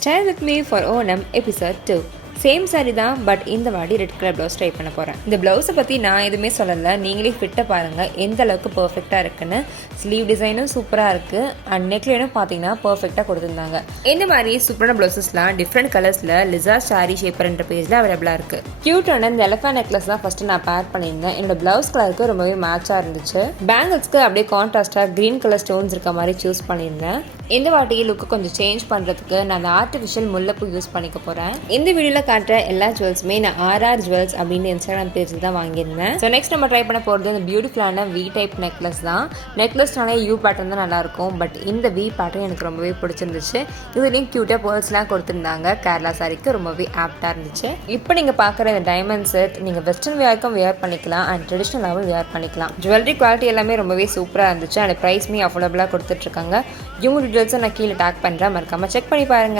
Stay with me for Onam episode 2. Same sorry தான், but இந்த வாட்டி ரெட் கலர் ப்ளவுஸ் ட்ரை பண்ண போகிறேன். இந்த ப்ளவுஸை பற்றி நான் எதுவுமே சொல்லலை, நீங்களே ஃபிட்டை பாருங்கள் எந்த அளவுக்கு பர்ஃபெக்டாக இருக்குன்னு. ஸ்லீவ் டிசைனும் சூப்பராக இருக்குது அண்ட் நெக்லைனும் பார்த்தீங்கன்னா பர்ஃபெக்டாக கொடுத்துருந்தாங்க. இந்த மாதிரி சூப்பரான ப்ளவுசஸ்லாம் டிஃப்ரெண்ட் கலர்ஸில் லிசா சாரி ஷேப்பர்ன்ற பேஜில் அவைலபிளாக இருக்குது. க்யூட்டான இந்த எலஃபேண்ட் நெக்லஸ் தான் ஃபஸ்ட்டு நான் பேர் பண்ணியிருந்தேன். என்னோட ப்ளவுஸ் கலருக்கு ரொம்பவே மேட்சாக இருந்துச்சு. பேங்கிள்ஸ்க்கு அப்படியே கான்ட்ராஸ்டாக க்ரீன் கலர் ஸ்டோன்ஸ் இருக்க மாதிரி சூஸ் பண்ணியிருந்தேன். இந்த வாட்டி லுக்கு கொஞ்சம் சேஞ்ச் பண்ணுறதுக்கு நான் அந்த ஆர்டிஃபிஷியல் முல்லைப்பூ யூஸ் பண்ணிக்க போகிறேன். இந்த வீடியோவில் காட்டுற எல்லா ஜுவல்ஸுமே நான் ஆர்ஆர் ஜுவல்ஸ் அப்படின்னு இன்ஸ்டாகிராம் பேஜில் தான் வாங்கியிருந்தேன். ஸோ நெக்ஸ்ட் நம்ம ட்ரை பண்ண போகிறது இந்த பியூட்டிஃபுல்லான வி டைப் நெக்லஸ் தான். நெக்லஸ்னாலே யூ பேட்டர்ன் தான் நல்லாயிருக்கும், பட் இந்த வி பேட்டர்ன் எனக்கு ரொம்பவே பிடிச்சிருந்துச்சு. இதுலேயும் க்யூட்டாக பேர்ல்ஸ்லாம் கொடுத்துருந்தாங்க. கேரளா சாரிக்கு ரொம்பவே ஆப்டாக இருந்துச்சு. இப்போ நீங்கள் பார்க்குற இந்த டைமண்ட் செட் நீங்கள் வெஸ்டர்ன் வேர்க்கும் வேர் பண்ணிக்கலாம் அண்ட் ட்ரெடிஷ்னலாகவும் வேர் பண்ணிக்கலாம். ஜுவல்லரி குவாலிட்டி எல்லாமே ரொம்பவே சூப்பராக இருந்துச்சு அண்ட் ப்ரைஸ்மே அஃபோர்டபுளாக கொடுத்துட்ருக்காங்க. இவங்க டீட்டெயில்ஸை நான் கீழே டேக் பண்ணுறேன், மறக்காமல் செக் பண்ணி பாருங்கள்.